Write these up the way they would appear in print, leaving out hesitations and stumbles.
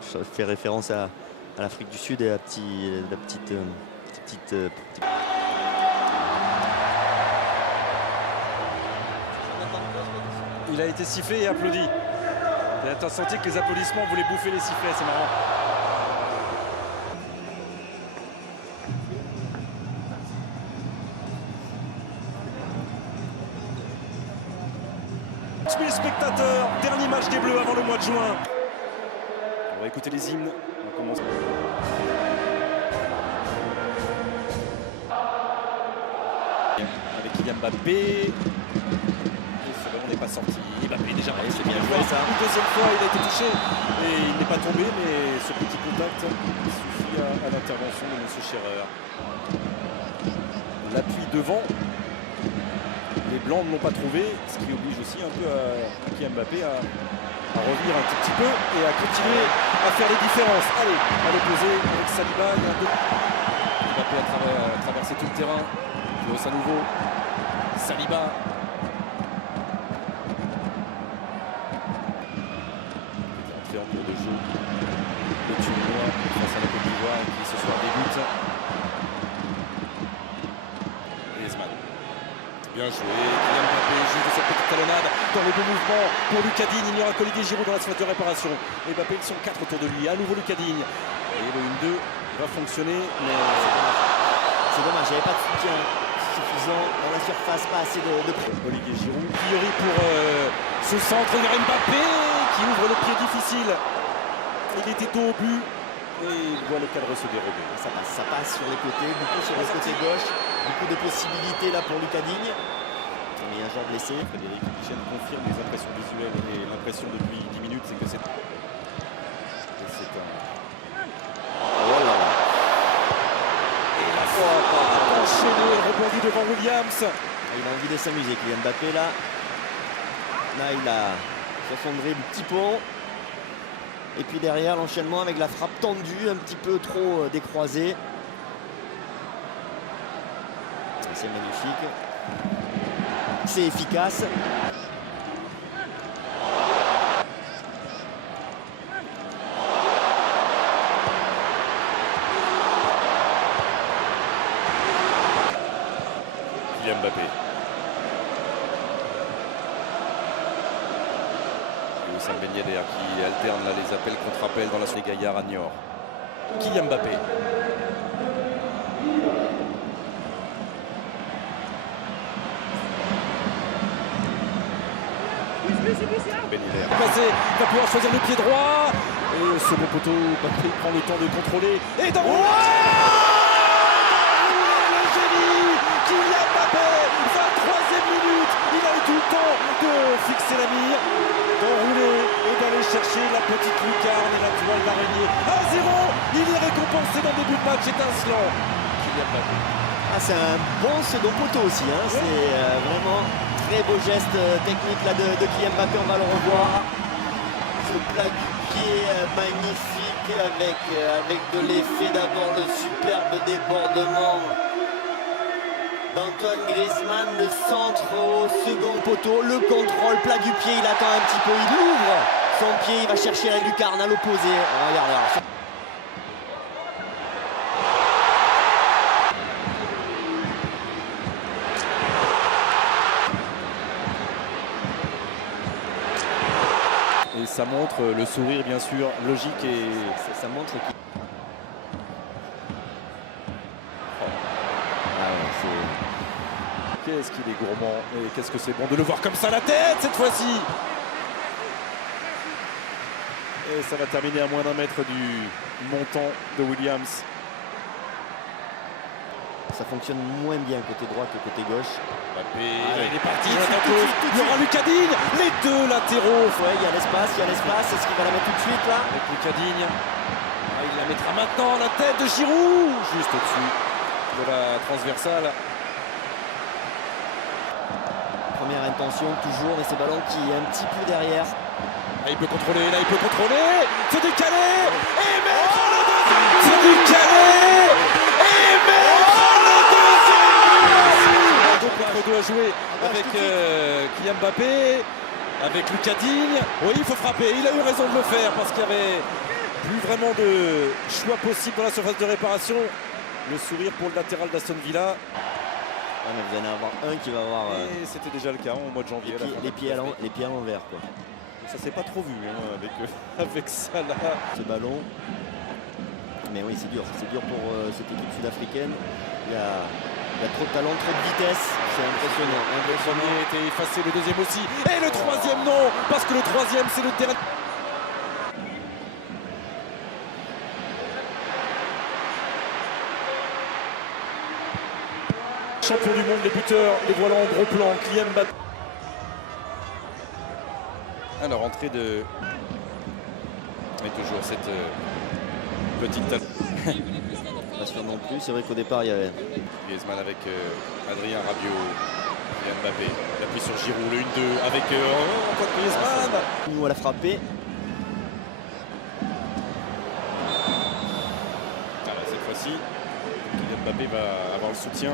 Ça fait référence à l'Afrique du Sud et à la petite. Il a été sifflé et applaudi. Et t'as senti que les applaudissements voulaient bouffer les sifflets, c'est marrant. Spectateurs, dernier match des Bleus avant le mois de juin. On va écouter les hymnes. On commence. Avec Kylian Mbappé. Et ce ballon n'est pas sorti. Mbappé déjà c'est bien joué ça. Une deuxième fois il a été touché et il n'est pas tombé, mais ce petit contact suffit à l'intervention de M. Scherer. L'appui devant. Les Blancs ne l'ont pas trouvé, ce qui oblige aussi un peu à Kylian Mbappé à revenir un tout petit peu et à continuer à faire les différences. Allez, à l'opposé avec Saliba, il y a Mbappé a traversé tout le terrain. Close à nouveau. Saliba. Entrée en cours de jeu. Le Turinois face à la Côte d'Ivoire qui ce soir débute. Griezmann. Bien joué, Kylian Mbappé joue de cette petite talonnade dans le bon mouvement pour Lucas Digne. Il n'y aura qu'Olivier Giroud dans la surface de réparation. Et Mbappé, ils sont 4 autour de lui. À nouveau Lucas Digne. Et le 1-2 va fonctionner, mais c'est dommage, il n'y avait pas de soutien suffisant dans la surface, pas assez de près. Olivier Giroud, priori pour ce centre vers Mbappé qui ouvre le pied difficile. Il était dos au but. Et il voit le cadre se dérober. Ça passe sur les côtés, beaucoup sur le côté gauche. Beaucoup de possibilités là pour Lucas Digne. Mais il y a un joueur blessé. Frédéric Michel confirme les impressions visuelles et l'impression depuis 10 minutes, c'est que c'est un. Oh là là. Et la fois enchaîné, rebondi devant Williams. Il a envie de s'amuser, Kylian Mbappé là. Là il a s'effondré du petit pont. Et puis derrière l'enchaînement avec la frappe tendue, un petit peu trop décroisée. C'est magnifique. C'est efficace. Kylian Mbappé. Et Oussam Ben Yedder qui alterne là les appels contre appels dans la suite Gaillard à Niort. Kylian Mbappé. Ben Yedder. Passé, va pouvoir choisir le pied droit. Et au second poteau, Mbappé prend le temps de contrôler. Et dans le génie Kylian Mbappé, 23e minute. Il a eu tout le temps de fixer la mire, d'enrouler et d'aller chercher la petite lucarne et la toile d'araignée. 1-0, il est récompensé dans le début de match étincelant. Kylian Mbappé. C'est un bon second poteau aussi. C'est vraiment très beau geste technique là de Kylian Mbappé. On va le revoir. Ce plat du pied magnifique avec de l'effet d'abord, le superbe débordement d'Antoine Griezmann, le centre au second poteau, le contrôle, plat du pied, il attend un petit peu, il ouvre son pied, il va chercher la lucarne à l'opposé. Regarde. Et ça montre le sourire bien sûr, logique et ça montre qu'il... Qu'est-ce qu'il est gourmand et qu'est-ce que c'est bon de le voir comme ça la tête cette fois-ci. Et ça va terminer à moins d'1 mètre du montant de Williams. Ça fonctionne moins bien côté droit que côté gauche. Mbappé, il est parti, il y aura Lucas Digne, les deux latéraux. Ouais, il y a l'espace, est-ce qu'il va la mettre tout de suite là? Avec Lucas Digne, il la mettra maintenant, la tête de Giroud, juste au-dessus de la transversale. Première intention toujours, et ce ballon qui est un petit peu derrière. Là il peut contrôler, c'est décalé, et même c'est décalé, et même le deuxième. 2 contre 2 à jouer avec Kylian Mbappé. avec Lucas Digne. Oui, il faut frapper. Il a eu raison de le faire parce qu'il n'y avait plus vraiment de choix possible dans la surface de réparation. Le sourire pour le latéral d'Aston Villa. Ouais, mais vous allez en avoir un qui va avoir Et c'était déjà le cas au mois de janvier. les pieds à l'envers, quoi. Ça s'est pas trop vu hein, avec ça là. Ce ballon. Mais oui, c'est dur pour cette équipe sud-africaine. Il y a trop de talent, trop de vitesse. C'est impressionnant. Le premier a été effacé, le deuxième aussi. Et le troisième non, parce que le troisième c'est le terrain. Champion du monde, les buteurs, les voilà en gros plan. Kylian Mbappé. Alors entrée de... Mais toujours cette petite table. Pas sûr non plus. C'est vrai qu'au départ, il y avait Griezmann avec Adrien Rabiot. Kylian Mbappé. Il appuie sur Giroud, le 1-2 avec encore Griezmann. nous à la frapper. Alors, cette fois-ci, Kylian Mbappé va avoir le soutien.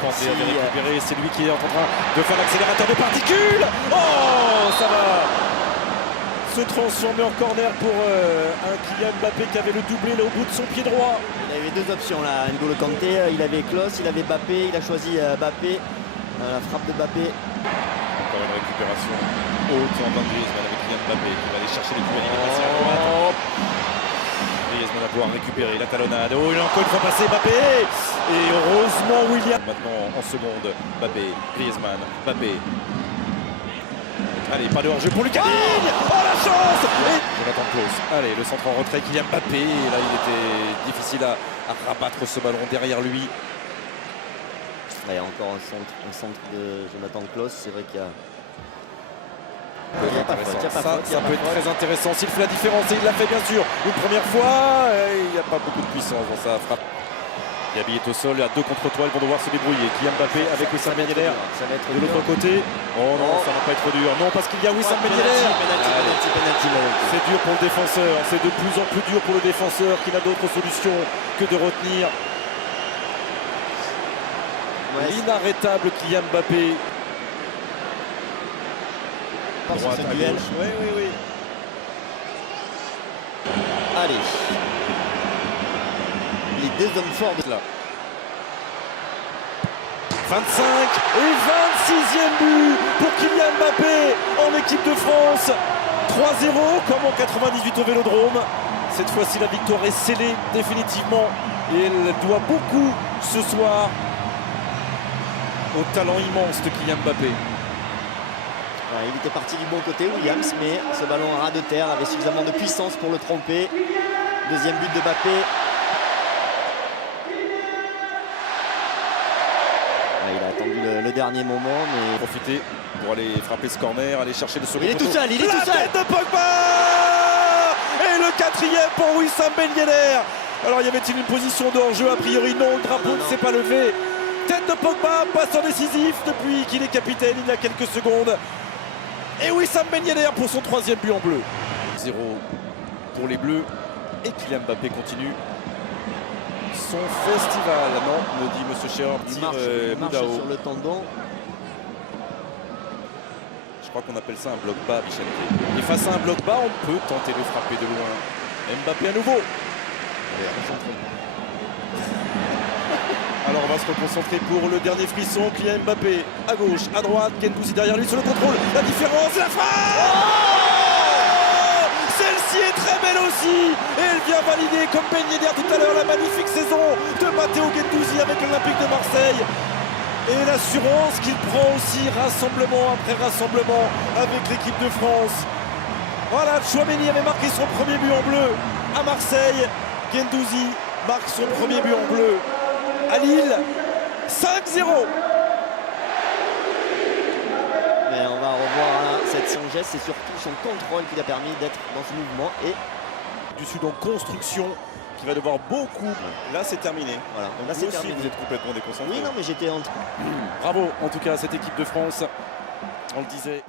Pensez à récupérer, c'est lui qui est en train de faire l'accélérateur de particules. Oh, ça va se transformer en corner pour un Kylian Mbappé qui avait le doublé là au bout de son pied droit. Il avait deux options là, N'Golo Kanté, il avait Klose, il avait Mbappé, il a choisi Mbappé, la frappe de Mbappé. Encore une récupération haute en main de Griezmann avec Kylian Mbappé qui va aller chercher les coups à Griezmann va pouvoir récupérer la talonnade. Oh, il a encore une fois passé Mbappé. Et heureusement William. Maintenant en seconde, Mbappé, Griezmann, Mbappé. Allez, pas de hors-jeu pour Lucas Digne. Oh la chance. Et Jonathan Klaus. Allez, le centre en retrait, Kylian Mbappé. Et là, il était difficile à rabattre ce ballon derrière lui. Il y a encore un centre de Jonathan Klaus, c'est vrai qu'il y a... Ça peut être très intéressant s'il fait la différence et il l'a fait bien sûr une première fois. Il n'y a pas beaucoup de puissance dans sa frappe. Gabi est au sol, à 2 contre 3, ils vont devoir se débrouiller. Kylian Mbappé avec Wissam Ben Yedder de l'autre côté. Oh non, ça va pas être dur. Non, parce qu'il y a Wissam Ben Yedder. C'est dur pour le défenseur, c'est de plus en plus dur pour le défenseur qui n'a d'autre solution que de retenir l'inarrêtable Kylian Mbappé. Droite, ce duel. Oui. Allez. Les deux hommes forts de là. 25 et 26e but pour Kylian Mbappé en équipe de France. 3-0 comme en 98 au Vélodrome. Cette fois-ci la victoire est scellée définitivement et elle doit beaucoup ce soir au talent immense de Kylian Mbappé. Ouais, il était parti du bon côté, Williams, mais ce ballon à ras de terre avait suffisamment de puissance pour le tromper. Deuxième but de Mbappé. Ouais, il a attendu le dernier moment, mais... Profiter pour aller frapper ce corner, aller chercher le second. Il est tout seul, il est tout seul. La tête de Pogba. Et le quatrième pour Wissam Ben Yedder. Alors y avait-il une position de hors-jeu? A priori non, le drapeau ne s'est pas levé. Tête de Pogba, passeur décisif depuis qu'il est capitaine il y a quelques secondes. Et Wissam Ben Yedder pour son 3e but en bleu. 0 pour les Bleus. Et Kylian Mbappé continue son festival. Non, me dit Monsieur Chéor. Il marche sur le tendon. Je crois qu'on appelle ça un bloc bas, Michel. Et face à un bloc bas, on peut tenter de frapper de loin. Mbappé à nouveau. Alors on va se reconcentrer pour le dernier frisson. Kylian Mbappé à gauche, à droite, Guendouzi derrière lui sur le contrôle. La différence, la frappe. Celle-ci est très belle aussi. Et elle vient valider comme Ben Yedder tout à l'heure la magnifique saison de Matteo Guendouzi avec l'Olympique de Marseille. Et l'assurance qu'il prend aussi rassemblement après rassemblement avec l'équipe de France. Voilà, Tchouaméni avait marqué son premier but en bleu à Marseille. Guendouzi marque son premier but en bleu à Lille. 5-0. Mais on va revoir là, son geste, c'est surtout son contrôle qui lui a permis d'être dans ce mouvement. Et du Sud en construction qui va devoir beaucoup. Là c'est terminé. Voilà, donc là vous c'est aussi, terminé. vous êtes complètement déconcentré. Oui, non, mais j'étais entre... Bravo en tout cas à cette équipe de France. On le disait.